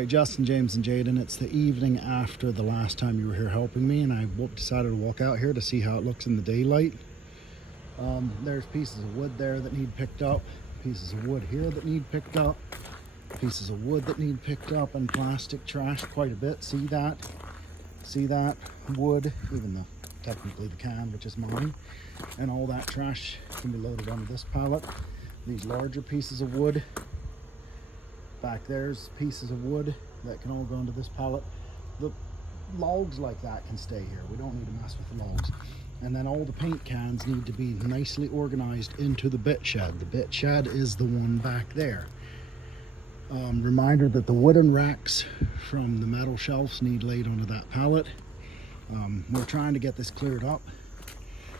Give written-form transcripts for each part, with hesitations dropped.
Hey, Justin, James, and Jaden, it's the evening after the last time you were here helping me, and I decided to walk out here to see how it looks in the daylight. There's pieces of wood there that need picked up, pieces of wood here that need picked up, pieces of wood that need picked up, and plastic trash quite a bit. See that? See that? Wood, even though technically the can, which is mine, and all that trash can be loaded onto this pallet. These larger pieces of wood back there's pieces of wood that can all go into this pallet. The logs like that can stay here. We don't need to mess with the logs. And then all the paint cans need to be nicely organized into the bit shed. The bit shed is the one back there. Reminder that the wooden racks from the metal shelves need laid onto that pallet. We're trying to get this cleared up.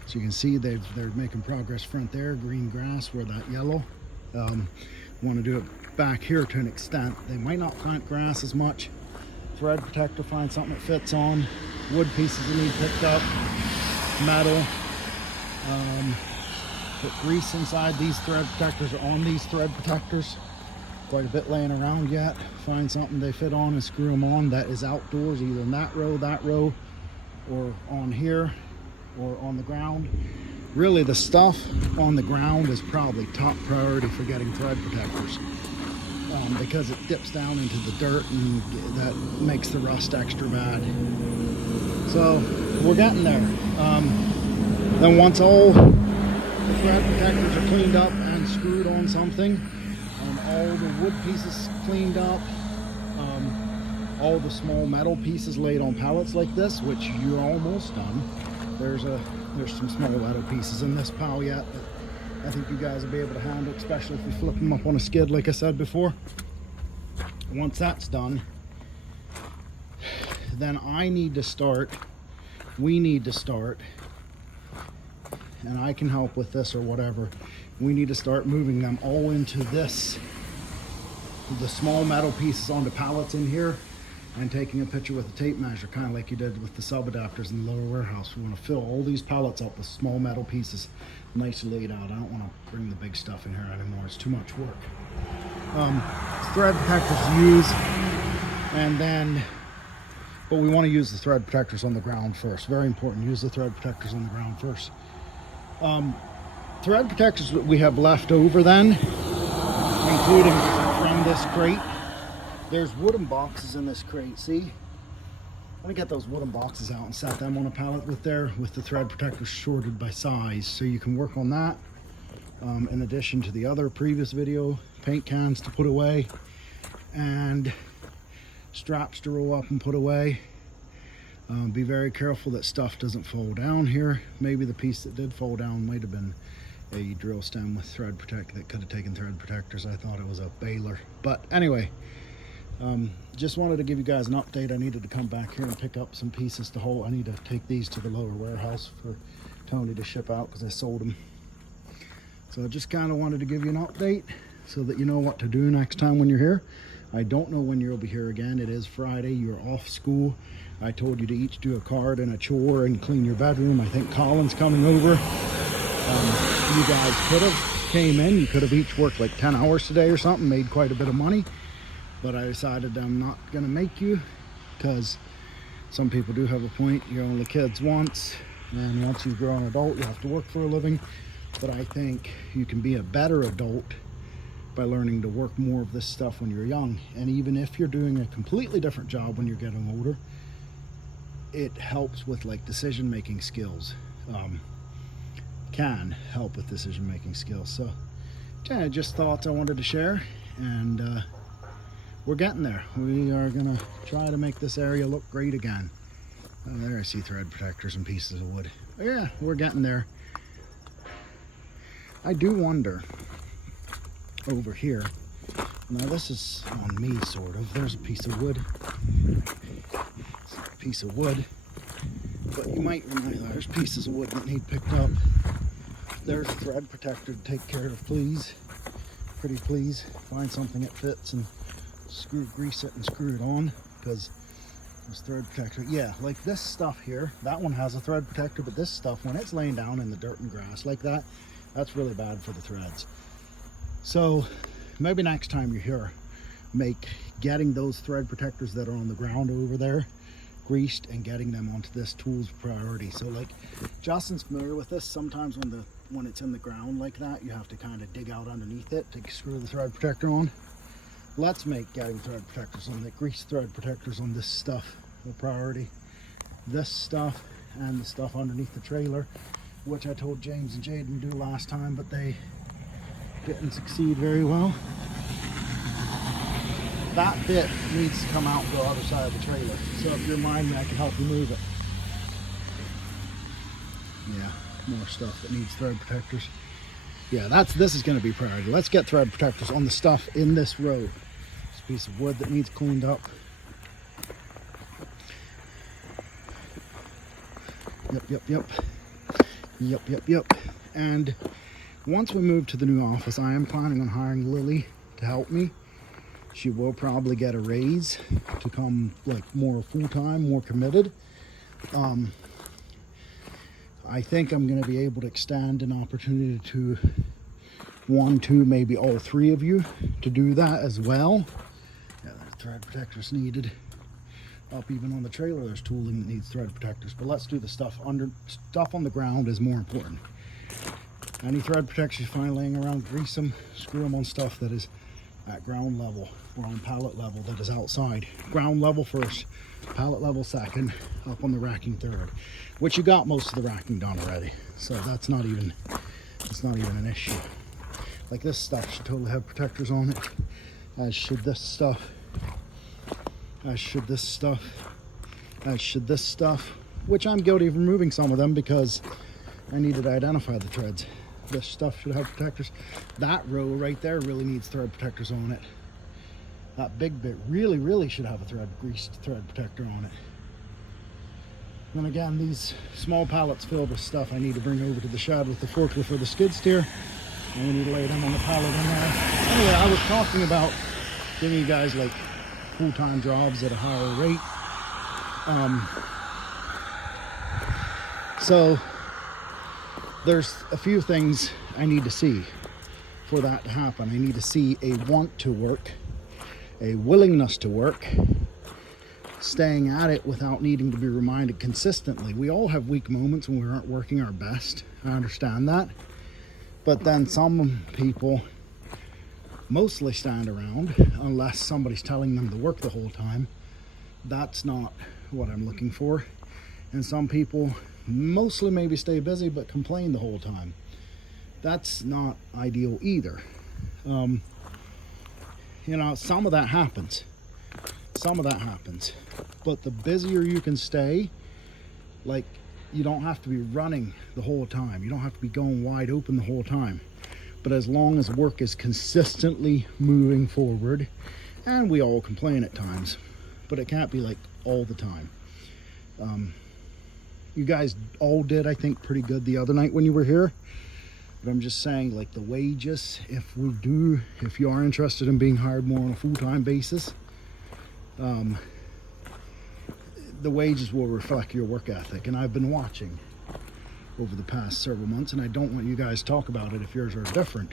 So you can see they're making progress front there, green grass where that yellow. Want to do it back here to an extent. They might not plant grass as much. Thread protector, find something that fits on. Wood pieces that need picked up. Metal. Put grease inside these thread protectors or on these thread protectors. Quite a bit laying around yet. Find something they fit on and screw them on. That is outdoors, either in that row, or on here, or on the ground. Really, the stuff on the ground is probably top priority for getting thread protectors, because it dips down into the dirt and that makes the rust extra bad. So we're getting there. Then once all the thread protectors are cleaned up and screwed on something, all the wood pieces cleaned up, all the small metal pieces laid on pallets like this, which you're almost done. There's some small metal pieces in this pile yet that I think you guys will be able to handle, especially if you flip them up on a skid like I said before. Once that's done, then we need to start, and I can help with this or whatever. We need to start moving them all into this, the small metal pieces onto pallets in here, and taking a picture with a tape measure, kind of like you did with the sub adapters in the lower warehouse. We want to fill all these pallets up with small metal pieces, nicely laid out. I don't want to bring the big stuff in here anymore. It's too much work. Thread protectors to use, but we want to use the thread protectors on the ground first. Very important. Use the thread protectors on the ground first. Thread protectors that we have left over then, including from this crate. There's wooden boxes in this crate, see? Let me get those wooden boxes out and set them on a pallet with the thread protectors sorted by size, so you can work on that. In addition to the other previous video, paint cans to put away, and straps to roll up and put away. Be very careful that stuff doesn't fall down here. Maybe the piece that did fall down might have been a drill stem with thread protector that could have taken thread protectors. I thought it was a baler, but anyway. Just wanted to give you guys an update. I needed to come back here and pick up some pieces to hold. I need to take these to the lower warehouse for Tony to ship out because I sold them. So I just kind of wanted to give you an update so that you know what to do next time when you're here. I don't know when you'll be here again. It is Friday. You're off school. I told you to each do a card and a chore and clean your bedroom. I think Colin's coming over. You guys could have came in. You could have each worked like 10 hours today or something, made quite a bit of money. But I decided I'm not going to make you, because some people do have a point. You're only kids once, and once you grow an adult, you have to work for a living. But I think you can be a better adult by learning to work more of this stuff when you're young. And even if you're doing a completely different job when you're getting older, it helps with like decision-making skills. Can help with decision-making skills. So, yeah, just thoughts I wanted to share, and we're getting there. We are gonna try to make this area look great again. There I see thread protectors and pieces of wood. Yeah, we're getting there. I do wonder over here. Now this is on me, sort of. There's a piece of wood. But you might remember there's pieces of wood that need picked up. There's a thread protector to take care of, please. Pretty please. Find something that fits and grease it and screw it on, because this thread protector, yeah, like this stuff here, that one has a thread protector, but this stuff, when it's laying down in the dirt and grass like that, that's really bad for the threads. So maybe next time you're here, make getting those thread protectors that are on the ground over there greased and getting them onto this tool's priority. So like Justin's familiar with this. Sometimes when it's in the ground like that, you have to kind of dig out underneath it to screw the thread protector on. Let's make getting thread protectors on the greased thread protectors on this stuff a priority. This stuff and the stuff underneath the trailer, which I told James and Jaden to do last time, but they didn't succeed very well. That bit needs to come out the other side of the trailer. So if you remind me, I can help you move it. Yeah, more stuff that needs thread protectors. Yeah, this is going to be priority. Let's get thread protectors on the stuff in this row. This piece of wood that needs cleaned up. Yep. And once we move to the new office, I am planning on hiring Lily to help me. She will probably get a raise to come like more full-time, more committed. I think I'm going to be able to extend an opportunity to 1, 2, maybe all 3 of you to do that as well. Yeah, there's thread protectors needed. Up even on the trailer, there's tooling that needs thread protectors. But let's do the stuff on the ground is more important. Any thread protectors you find laying around, grease them, screw them on stuff that is at ground level or on pallet level that is outside. Ground level first, pallet level second, up on the racking third, which you got most of the racking done already. So it's not even an issue. Like this stuff should totally have protectors on it, as should this stuff, as should this stuff, as should this stuff, which I'm guilty of removing some of them because I needed to identify the threads. This stuff should have protectors. That row right there really needs thread protectors on it. That big bit really should have a greased thread protector on it. And again, these small pallets filled with stuff I need to bring over to the shed with the forklift or the skid steer. And we need to lay them on the pallet in there. Anyway, I was talking about giving you guys like full-time jobs at a higher rate. So there's a few things I need to see for that to happen. I need to see a want to work, a willingness to work, staying at it without needing to be reminded consistently. We all have weak moments when we aren't working our best. I understand that. But then some people mostly stand around unless somebody's telling them to work the whole time. That's not what I'm looking for. And some people mostly maybe stay busy but complain the whole time. That's not ideal either. You know, some of that happens. But the busier you can stay, like, you don't have to be running the whole time. You don't have to be going wide open the whole time. But as long as work is consistently moving forward, and we all complain at times, but it can't be like all the time. You guys all did, I think, pretty good the other night when you were here. But I'm just saying, like, the wages, if you are interested in being hired more on a full-time basis, the wages will reflect your work ethic. And I've been watching over the past several months, and I don't want you guys to talk about it if yours are different,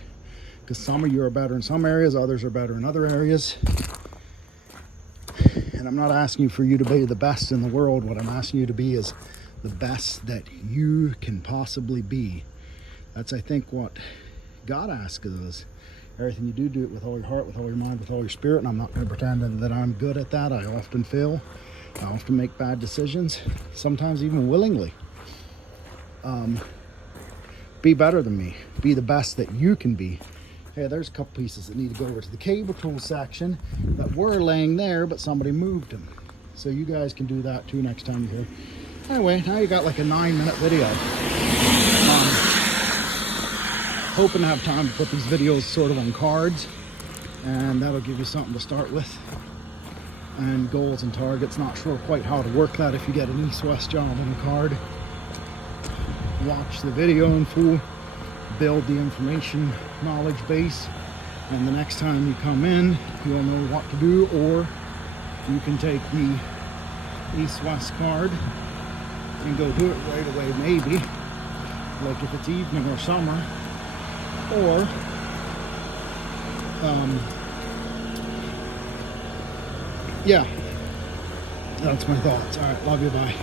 because some of you are better in some areas, others are better in other areas. And I'm not asking for you to be the best in the world. What I'm asking you to be is the best that you can possibly be. That's, I think, what God asks of us. Everything you do, do it with all your heart, with all your mind, with all your spirit. And I'm not going to pretend that I'm good at that. I often fail. I often make bad decisions, sometimes even willingly. Be better than me. Be the best that you can be. Hey, there's a couple pieces that need to go over to the cable tool section that were laying there, but somebody moved them. So you guys can do that too next time you're here. Anyway, now you got like a 9-minute video. Hoping to have time to put these videos sort of on cards, and that'll give you something to start with. And goals and targets. Not sure quite how to work that if you get an east-west job on a card. Watch the video in full, build the information knowledge base, and the next time you come in, you'll know what to do. Or you can take the east-west card and go do it right away, maybe, like if it's evening or summer. Or yeah, that's my thoughts. All right, love you, bye.